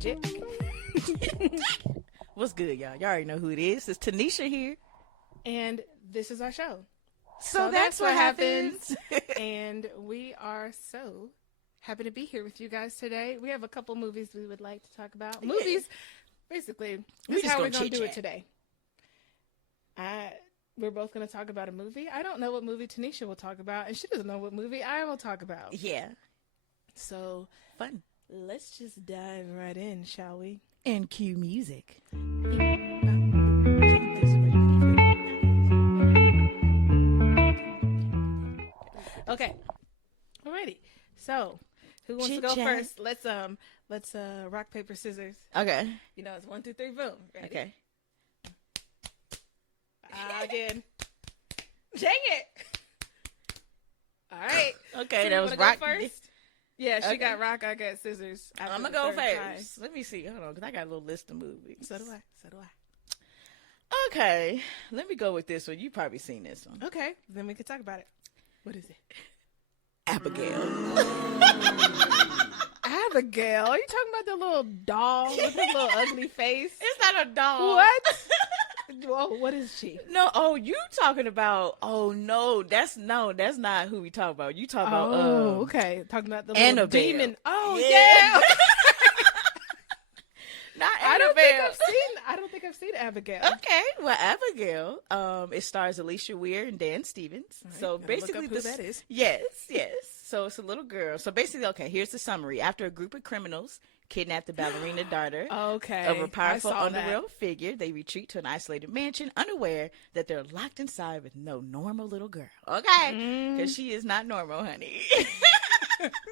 Bridgett. What's good, y'all? Y'all already know who it is. It's Tanisha here. And this is our show. So that's what happens. And we are so happy to be here with you guys today. We have a couple movies we would like to talk about. Yeah. Movies, basically, this is how we're going to do it today. We're both going to talk about a movie. I don't know what movie Tanisha will talk about, and she doesn't know what movie I will talk about. Yeah. So, Fun. let's just dive right in, shall we? And cue music. Okay. Alrighty. So, who wants to go first? Let's rock, paper, scissors. Okay. You know, it's 1, 2, 3, boom. Ready? Okay. Again. Dang it. All right. Okay, So that was rock first. Yeah, she Okay. got rock, I got scissors. I'm going to go first. Let me see. Hold on, because I got a little list of movies. So do I. Okay. Let me go with this one. You've probably seen this one. Okay. Then we can talk about it. What is it? Abigail. Abigail? Are you talking about the little doll with the little ugly face? It's not a doll. What? Whoa, what is she? No, you talking about, that's not who we talk about. You talk about, okay. Talking about the little Annabelle. demon. Oh, yeah. Not I don't think I've seen Abigail. Okay, well, Abigail, it stars Alicia Weir and Dan Stevens. Right, So gotta basically, look up who that is. Yes. So it's a little girl. So basically, okay, here's the summary. After a group of criminals kidnap the ballerina daughter of a powerful underworld figure, they retreat to an isolated mansion, unaware that they're locked inside with no normal little girl. Okay, because she is not normal, honey.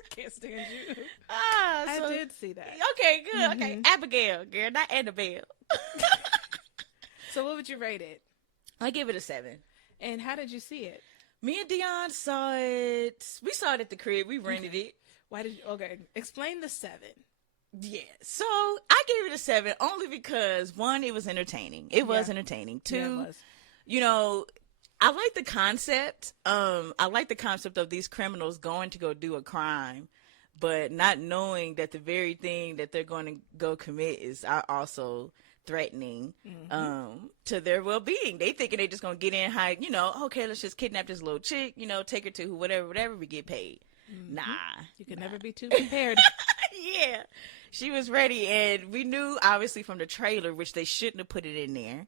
Can't stand you. I did see that. Okay, good. Okay, Abigail, girl, not Annabelle. So what would you rate it? I give it a 7. And how did you see it? Me and Dion saw it. We saw it at the crib. We rented it. Why did you? Okay, explain the 7. Yeah. So I gave it a 7 only because 1, it was entertaining. It was entertaining. 2, yeah, it was. You know, I like the concept. I like the concept of these criminals going to go do a crime, but not knowing that the very thing that they're going to go commit is also threatening to their well-being. They thinking they just going to get in, hide, okay, let's just kidnap this little chick, take her to whatever we get paid. Nah. You can never be too prepared. Yeah. She was ready, and we knew, obviously, from the trailer, which they shouldn't have put it in there,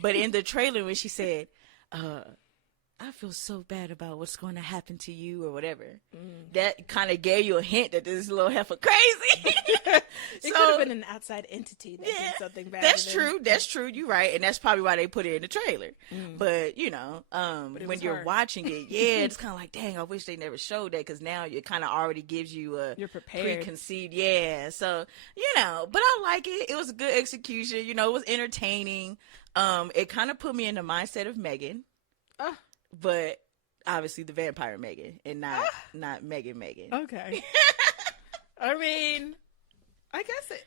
but in the trailer when she said, I feel so bad about what's going to happen to you or whatever. That kind of gave you a hint that this little heifer crazy. It could have been an outside entity that did something bad. That's true. That's true. You're right. And that's probably why they put it in the trailer. But, when you're watching it, it's kind of like, dang, I wish they never showed that, because now it kind of already gives you a you're prepared. Preconceived. Yeah. So, but I like it. It was a good execution. It was entertaining. It kind of put me in the mindset of Megan. But obviously the vampire Megan and not Megan. Okay. I mean, I guess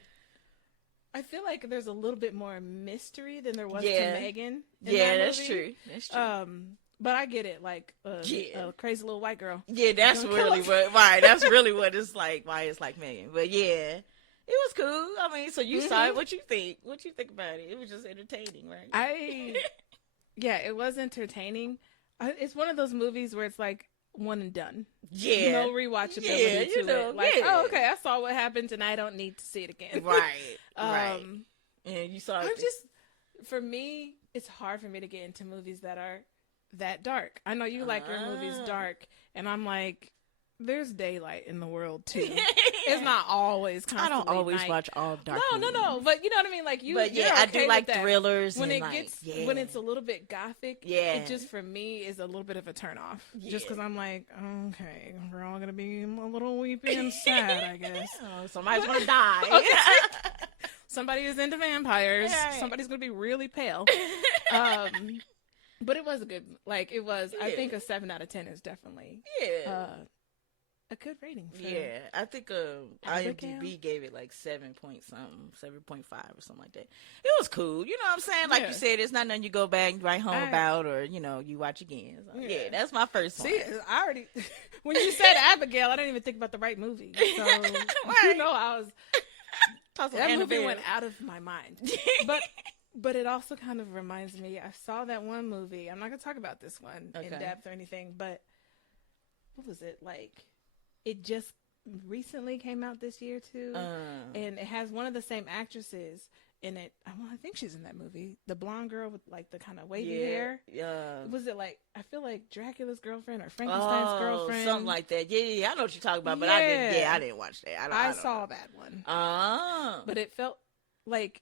I feel like there's a little bit more mystery than there was to Megan. That's true. That's true. But I get it, like a crazy little white girl. Yeah, that's really that's really what it's like. Why it's like Megan. But yeah, it was cool. I mean, so you saw it. What you think? What you think about it? It was just entertaining, right? It was entertaining. It's one of those movies where it's like one and done. Yeah. No rewatchability to it. Like, okay, I saw what happened and I don't need to see it again. Right. And you saw it. For me, it's hard for me to get into movies that are that dark. I know you like your movies dark, and I'm like, there's daylight in the world too. It's not always constantly I don't always night. watch all dark movies. No, but you know what I mean. Like you, but you're I okay do like with that. thrillers When and when it's a little bit gothic. Yeah, it just for me is a little bit of a turn off. Just because I'm like, okay, we're all gonna be a little weepy and sad, I guess. Somebody's gonna die. Okay. Somebody is into vampires. Right. Somebody's gonna be really pale. But it was a good, it was. I think a 7 out of 10 is definitely a good rating. I think IMDb gave it like 7 point something, 7.5 or something like that. It was cool. You know what I'm saying? Like you said, it's not nothing you go back and write home about, or you watch again. So, that's my first one. See, I already when you said Abigail, I didn't even think about the right movie. So I was That movie went out of my mind. But it also kind of reminds me, I saw that one movie. I'm not going to talk about this one in depth or anything, but what was it? Like, it just recently came out this year, too. And it has one of the same actresses in it. I think she's in that movie. The blonde girl with, like, the kind of wavy hair. Yeah. Was it, like, I feel like Dracula's girlfriend or Frankenstein's girlfriend? Something like that. Yeah, I know what you're talking about, but I didn't watch that. I saw that one. But it felt like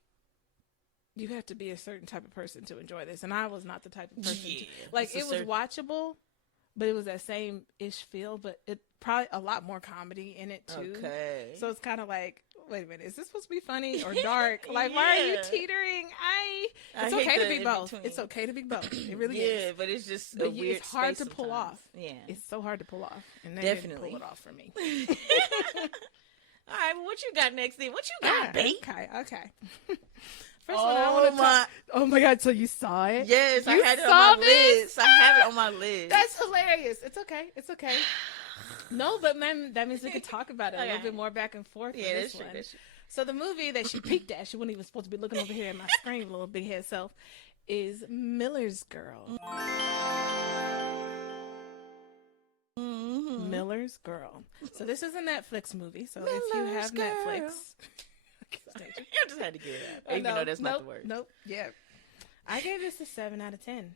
you have to be a certain type of person to enjoy this, and I was not the type of person. Like, it was watchable, but it was that same-ish feel, but it probably a lot more comedy in it, too. Okay. So it's kind of like, wait a minute, is this supposed to be funny or dark? Like, why are you teetering? It's okay to be both. It's okay to be both. It really is. Yeah, but it's just a weird It's hard to sometimes. pull off. Yeah. It's so hard to pull off. And they Definitely didn't pull it off for me. All right, well, what you got next then? What you got, babe? Okay. First one I want to talk. Oh my God! So you saw it? Yes, I had it on my list. I have it on my list. That's hilarious. It's okay. No, but that means we could talk about it a little bit more back and forth. Yeah, that's true. So the movie that she peeked at, she wasn't even supposed to be looking over here at my screen, little big head self, is Miller's Girl. Mm-hmm. Miller's Girl. So this is a Netflix movie. So if you have Netflix. I just had to get it out. Even though that's not the word. Nope. Yeah. I gave this a 7 out of 10.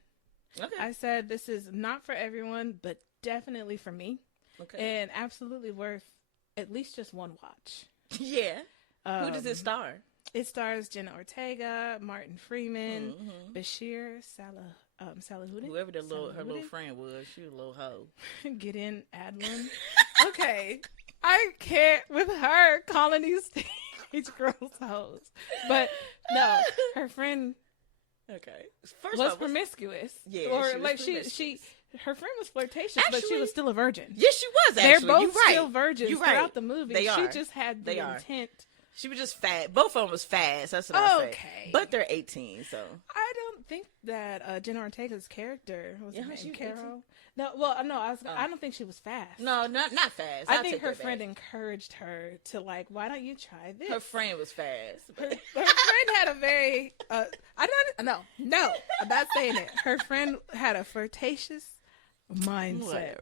Okay. I said this is not for everyone, but definitely for me. Okay. And absolutely worth at least just one watch. Yeah. Who does it star? It stars Jenna Ortega, Martin Freeman, Bashir Salahuddin. Whoever her little friend was, she was a little hoe. Get in, Adlin. Okay. I can't with her calling these girls hoes. But no, her friend was promiscuous. Yeah. Or like she her friend was flirtatious, actually, but she was still a virgin. Yes, she was actually. They're both still virgins throughout the movie. She just had the intent. She was just fat. Both of them was fast. That's what I say. Okay. But they're 18, so. I don't think that Jenna Ortega's character was Carol. No, well, no, I don't think she was fast. No, not fast. I think her friend encouraged her to like, why don't you try this? Her friend was fast. Her friend had a very, I'm not saying it. Her friend had a flirtatious mindset.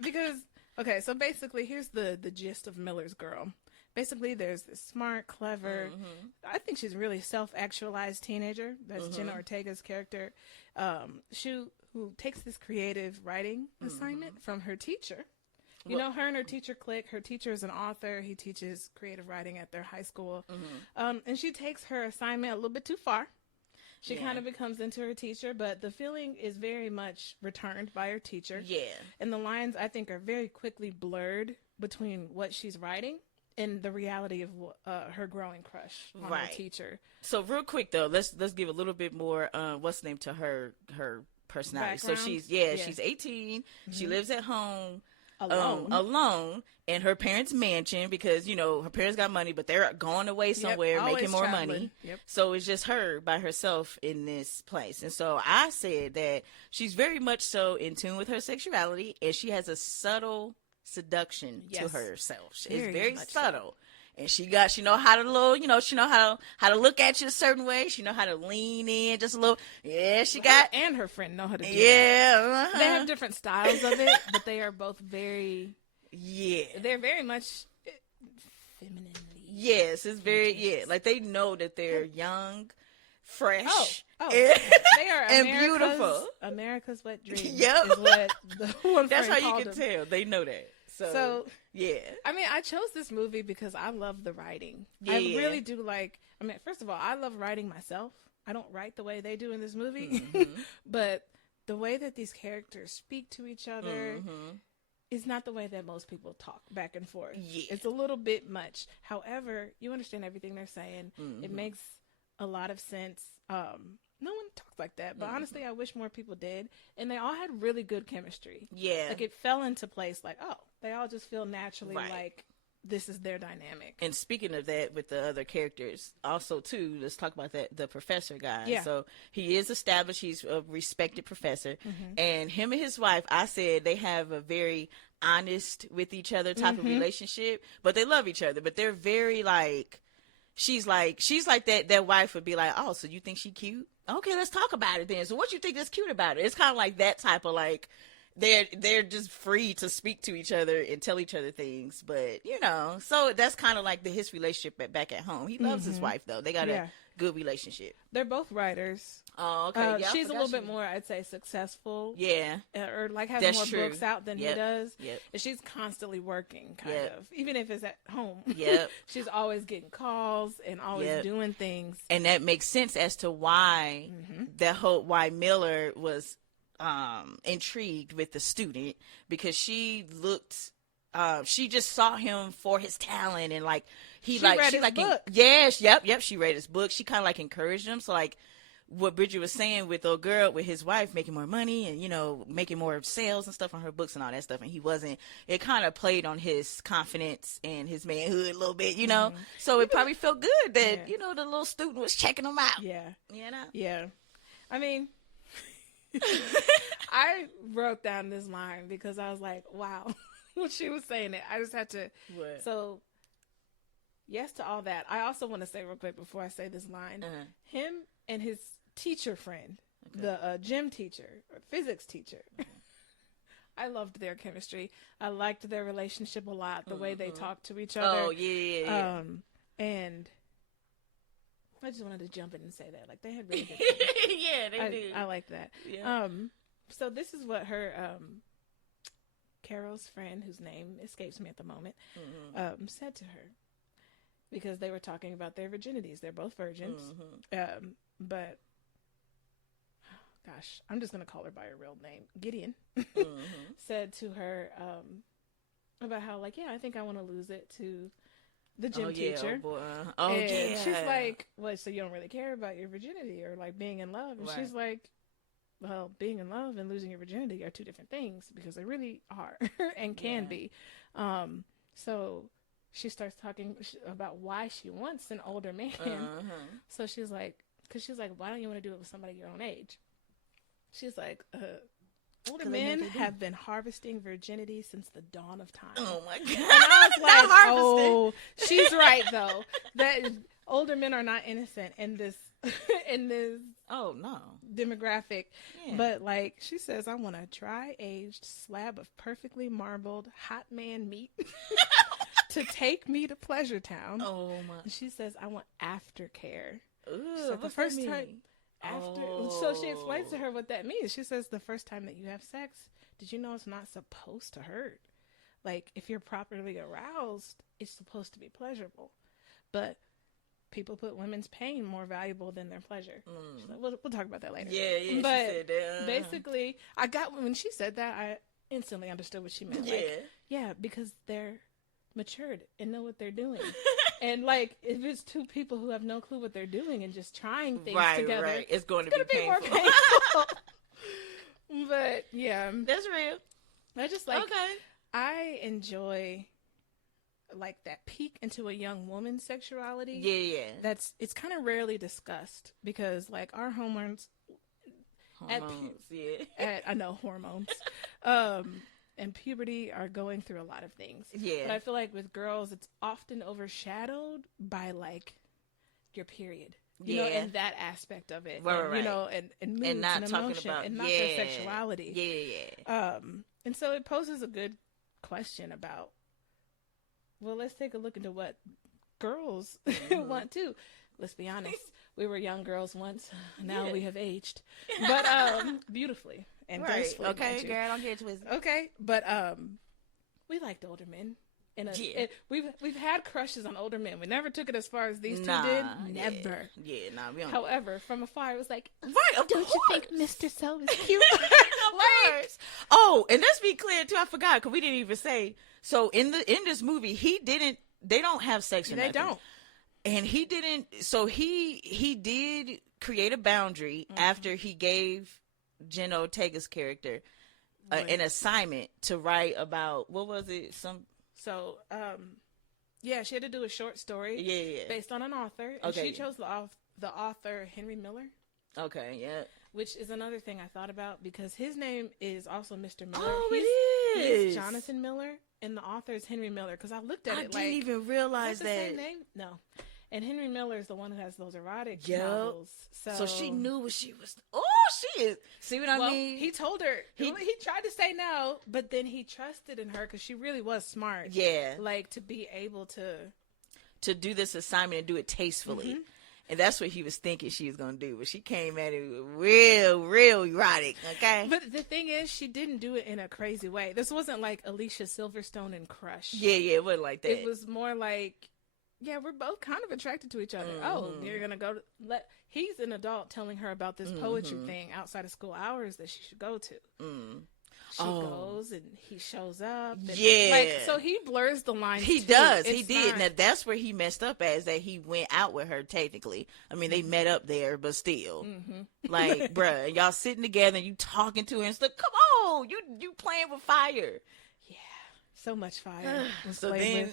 Because, okay, so basically here's the gist of Miller's Girl. Basically, there's this smart, clever, I think she's a really self-actualized teenager. That's Jenna Ortega's character. Who takes this creative writing assignment from her teacher. You know, her and her teacher click. Her teacher is an author. He teaches creative writing at their high school. And she takes her assignment a little bit too far. She kind of becomes into her teacher, but the feeling is very much returned by her teacher. Yeah. And the lines, I think, are very quickly blurred between what she's writing and the reality of her growing crush on her teacher. So real quick though, let's give a little bit more what's the name to her personality. Background? So she's 18. She lives at home alone in her parents' mansion because, you know, her parents got money, but they're going away somewhere making more money. Yep. So it's just her by herself in this place. And so I said that she's very much so in tune with her sexuality, and she has a subtle seduction to herself. It's very subtle. So. And she know how to she know how to look at you a certain way. She know how to lean in just a little. Yeah, and her friend know how to do that. They have different styles of it, but they are both very they're very much femininely. Yes, it's very like they know that they're young, fresh. They are and beautiful. America's wet dream. Yep. Is what the one That's how you can tell. They know that. So, yeah. I mean, I chose this movie because I love the writing. I really do like, first of all, I love writing myself. I don't write the way they do in this movie, but the way that these characters speak to each other is not the way that most people talk back and forth. Yeah. It's a little bit much. However, you understand everything they're saying. It makes a lot of sense. No one talks like that, but honestly, I wish more people did. And they all had really good chemistry. Yeah. Like, it fell into place like, they all just feel naturally like this is their dynamic. And speaking of that, with the other characters, also too, let's talk about that, the professor guy. Yeah. So he is established; he's a respected professor, and him and his wife, I said they have a very honest with each other type of relationship, but they love each other. But they're very like, she's like that wife would be like, oh, so you think she cute? Okay, let's talk about it then. So what you think is cute about it? It's kind of like that type of like. They're just free to speak to each other and tell each other things, but so that's kind of like his relationship back at home. He loves his wife though; they got a good relationship. They're both writers. Oh, okay. Yeah, she's a little bit more, I'd say, successful. Yeah, or like has that's more true. books out than he does. Yep. And she's constantly working, kind of, even if it's at home. Yep. She's always getting calls and always doing things, and that makes sense as to why why Miller was intrigued with the student, because she looked she just saw him for his talent, and like she read his book. She read his book. She kind of like encouraged him. So like what Bridgett was saying with old girl, with his wife making more money and making more sales and stuff on her books and all that stuff, and he wasn't, it kind of played on his confidence and his manhood a little bit, so it probably felt good that the little student was checking him out. I mean, I wrote down this line because I was like, wow, when she was saying it, I just had to. What? So, yes to all that. I also want to say real quick before I say this line, him and his teacher friend, the gym teacher or physics teacher, I loved their chemistry. I liked their relationship a lot, the way they talked to each other. Oh, yeah. And I just wanted to jump in and say that. Like, they had really good yeah, they did. I like that. Yeah. So this is what her, Carol's friend, whose name escapes me at the moment, said to her. Because they were talking about their virginities. They're both virgins. But, gosh, I'm just going to call her by her real name. Gideon said to her about how, like, I think I want to lose it to the gym teacher. Oh, boy. And she's like, what, so you don't really care about your virginity or like being in love? And she's like, well, being in love and losing your virginity are two different things, because they really are and can be. So she starts talking about why she wants an older man. So she's like, why don't you want to do it with somebody your own age? She's like, older men have been harvesting virginity since the dawn of time. Oh my God. And I was like, oh, she's right though. That older men are not innocent in this oh no demographic. But like she says, I want a dry-aged slab of perfectly marbled hot man meat to take me to Pleasure Town. Oh my. And she says, I want aftercare. So the first time after, so she explains to her what that means. She says, the first time that you have sex, did you know it's not supposed to hurt? Like, if you're properly aroused, it's supposed to be pleasurable. But people put women's pain more valuable than their pleasure. She's like, we'll talk about that later. Yeah. But she said that. basically, when she said that, I instantly understood what she meant. Like, because they're matured and know what they're doing. And like, if it's two people who have no clue what they're doing and just trying things together, it's going to be more painful. But yeah, that's real. I just like, I enjoy like that peek into a young woman's sexuality. It's kind of rarely discussed, because like our hormones, I know hormones, and puberty are going through a lot of things. But I feel like with girls, it's often overshadowed by like your period. You know, and that aspect of it. Right. You know, and moods and not emotion talking about, and not their sexuality. And so it poses a good question about, well, let's take a look into what girls want too. Let's be honest. We were young girls once. Now we have aged. But beautifully and gracefully. Okay, girl, don't get twisted. Okay. But we liked older men. And we've had crushes on older men. We never took it as far as these two did. Never. We don't. However, from afar, it was like, right, don't you think Mr. So is cute? Like, oh, and let's be clear too. I forgot, because we didn't even say. So in this movie, they don't have sex. They don't. And he didn't. So he did create a boundary after he gave Jenna Ortega's character an assignment to write about, what was it? Yeah, she had to do a short story. Yeah. Based on an author. And Okay. she chose the author Henry Miller. Okay, yeah. Which is another thing I thought about because his name is also Mr. Miller. Oh, it is. He's Jonathan Miller, and the author is Henry Miller. Because I looked at I it didn't even realize is that the same name? No. And Henry Miller is the one who has those erotic novels. So she knew what she was. Oh, she is. See what I mean? He told her. He tried to say no, but then he trusted in her because she really was smart. Yeah. Like to be able to do this assignment and do it tastefully. Mm-hmm. And that's what he was thinking she was going to do. But she came at it real erotic, okay? But the thing is, she didn't do it in a crazy way. This wasn't like Alicia Silverstone and Crush. Yeah, it wasn't like that. It was more like, yeah, we're both kind of attracted to each other. Mm-hmm. Oh, you're going to go to... He's an adult telling her about this poetry thing outside of school hours that she should go to. Mm. She goes and he shows up. And so he blurs the lines. He does. He did. Now that's where he messed up as that he went out with her technically. I mean, they met up there, but still. Mm-hmm. Like, bruh, y'all sitting together and you talking to her and stuff. Come on, you playing with fire. Yeah. So much fire. So they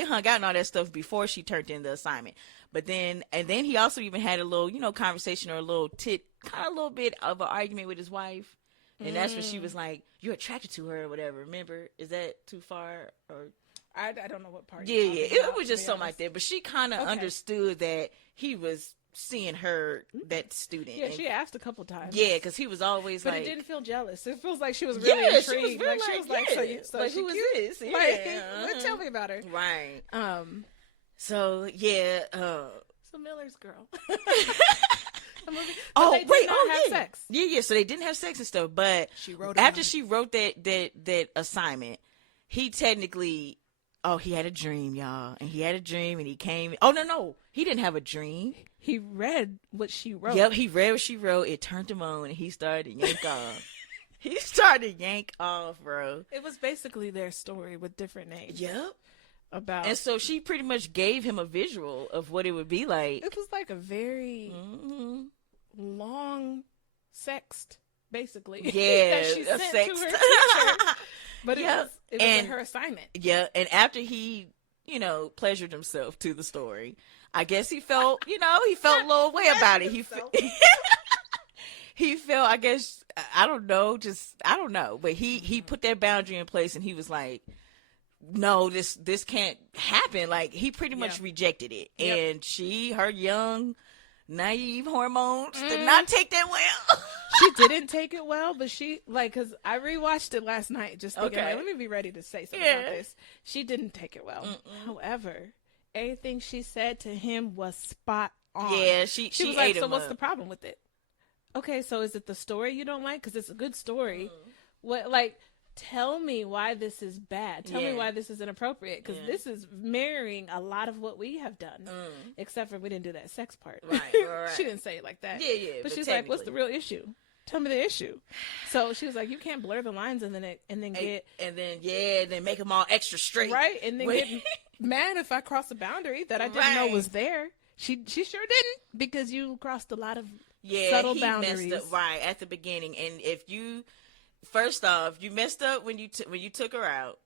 hung out and all that stuff before she turned in the assignment. But then he also even had a little, conversation or a little bit of an argument with his wife. And that's when she was like, "You're attracted to her or whatever." Remember? Is that too far? Or I don't know what part. Yeah. It was just something like that. But she kind of understood that he was seeing her, that student. Yeah, she asked a couple times. Yeah, because he was always but it didn't feel jealous. It feels like she was really intrigued. She was like, who is this? Yeah. Like, tell me about her. Right. So yeah. So Miller's girl. They did not have sex. Yeah. So they didn't have sex and stuff. But after she wrote that assignment, he technically, he had a dream, y'all, and he had a dream, and he came. Oh no, he didn't have a dream. He read what she wrote. Yep, he read what she wrote. It turned him on, and he started to yank off. He started to yank off, bro. It was basically their story with different names. Yep. And so she pretty much gave him a visual of what it would be like. It was like a very long sext, basically. Yeah, that she sent to her teacher. But it was her assignment. Yeah, and after he, pleasured himself to the story, I guess he felt, he felt a little way about it. He felt, I guess, I don't know, but he put that boundary in place, and he was like, no, this can't happen. Like, he pretty much rejected it. Yep. And her young, naive hormones did not take that well. She didn't take it well, but because I rewatched it last night just thinking, let me be ready to say something about this. She didn't take it well. However, everything she said to him was spot on. Yeah, she was like, so what's the problem with it? Okay, so is it the story you don't like? Because it's a good story. Tell me why this is bad. Tell me why this is inappropriate. Because this is mirroring a lot of what we have done. Except for we didn't do that sex part. Right. She didn't say it like that. Yeah. But she's like, what's the real issue? Tell me the issue. So she was like, you can't blur the lines and then make them all extra straight. Right. And then get mad if I cross a boundary that I didn't know was there. She sure didn't, because you crossed a lot of subtle boundaries. Messed up right at the beginning. And if you... First off, you messed up when you took her out,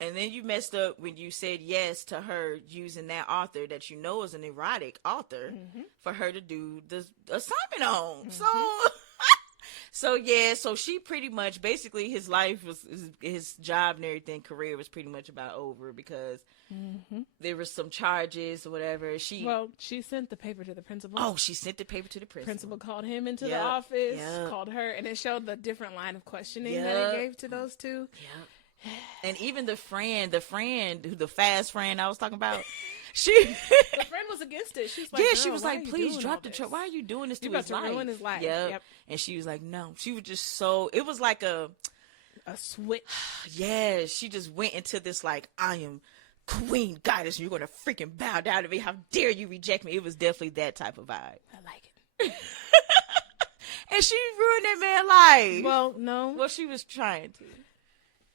and then you messed up when you said yes to her using that author that you know is an erotic author for her to do the assignment on. So she pretty much, basically, his life was, his job and everything, career was pretty much about over because there was some charges or whatever. She sent the paper to the principal. Oh, she sent the paper to the principal. Principal called him into the office, called her, and it showed the different line of questioning that it gave to those two. Yeah. And even the fast friend I was talking about, the friend was against it. She's like, she was like, please drop the truck. Why are you doing this to his life? Ruin his life. Yep. And she was like, no. She was just it was like a switch. Yeah, she just went into this like, I am queen goddess, and you're gonna freaking bow down to me. How dare you reject me? It was definitely that type of vibe. I like it. And she ruined that man's life. Well, no. Well, she was trying to.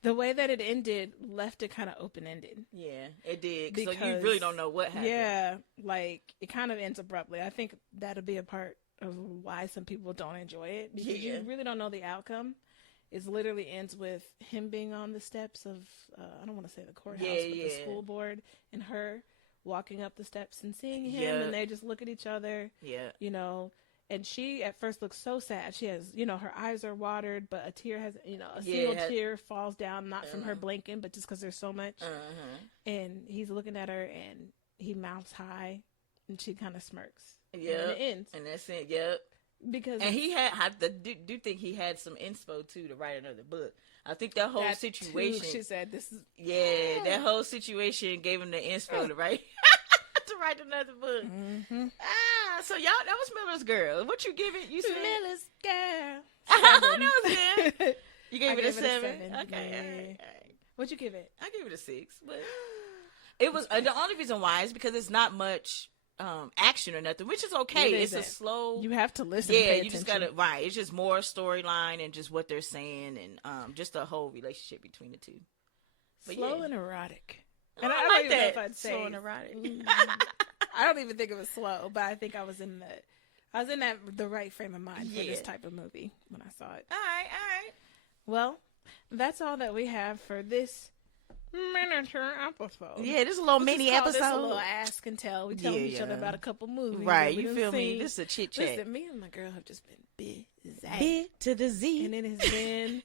The way that it ended left it kind of open-ended. Yeah, it did. So you really don't know what happened. Yeah, like, it kind of ends abruptly. I think that'll be a part of why some people don't enjoy it, because you really don't know the outcome. It literally ends with him being on the steps of, I don't want to say the courthouse, but the school board, and her walking up the steps and seeing him, and they just look at each other, you know, and she at first looks so sad. She has, you know, her eyes are watered, but a tear has, you know, a single tear falls down, not from her blinking, but just because there's so much. And he's looking at her, and he mouths high, and she kind of smirks. Yeah, and it ends. And that's it. Yep. Because he had, I do think he had some inspo too to write another book. I think that whole situation. Too, she said, "This is." Yeah, that whole situation gave him the inspo to write another book. So y'all, that was Miller's Girl. What you give it? You said Miller's Girl. That was good. You gave it a 7. Okay, yeah. all right. What'd you give it? I gave it a 6. But it was the only reason why is because it's not much action or nothing, which is okay. It's a slow. You have to listen. Yeah, you just gotta It's just more storyline and just what they're saying and just the whole relationship between the two. But slow and erotic. And I like that. Know if I'd say slow and erotic. I don't even think it was slow, but I think I was in the right frame of mind for this type of movie when I saw it. All right. Well, that's all that we have for this miniature episode. Yeah, this is a little mini episode. This a little ask and tell. We tell each other about a couple movies. Right, you feel me? This is a chit chat. Listen, me and my girl have just been busy. B to the Z. And it has been,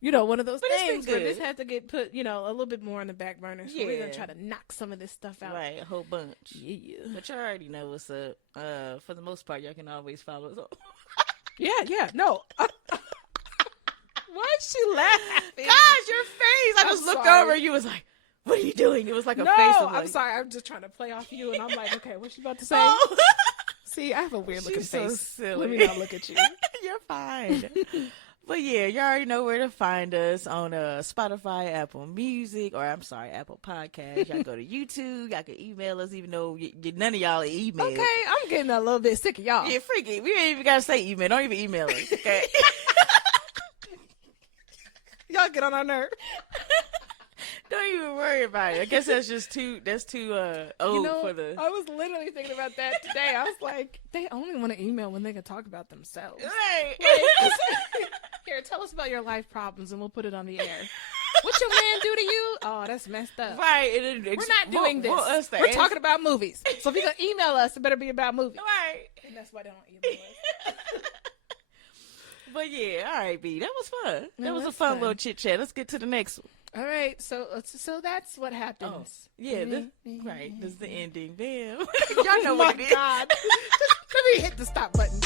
you know, one of those things where this had to get put, you know, a little bit more on the back burner. So we're going to try to knock some of this stuff out. Right, a whole bunch. Yeah. But you already know what's up. For the most part, y'all can always follow us on. Yeah. No. Why is she laughing? Gosh, your face. I just looked over and you was like, what are you doing? It was like a face of like... I'm sorry. I'm just trying to play off you. And I'm like, okay, what's she about to say? Oh. See, I have a weird looking face. So silly. Let me not look at you. You're fine. But yeah, you already know where to find us on Spotify, Apple Music, or Apple Podcasts. Y'all go to YouTube. Y'all can email us, even though none of y'all email. Okay, I'm getting a little bit sick of y'all. Yeah, freaky. We ain't even got to say email. Don't even email us, okay? Y'all get on our nerve. Don't even worry about it. I guess that's too old for the... I was literally thinking about that today. I was like, they only want to email when they can talk about themselves. Right. Here, tell us about your life problems and we'll put it on the air. What your man do to you? Oh, that's messed up. Right. We're not doing this. We're talking about movies. So if you're going to email us, it better be about movies. Right. And that's why they don't email us. But yeah, all right, B. That was fun. That was a fun little chit chat. Let's get to the next one. All right, so that's what happens. Oh, yeah, right. This is the ending. Bam. Y'all know what it is. Oh my God. Let me hit the stop button.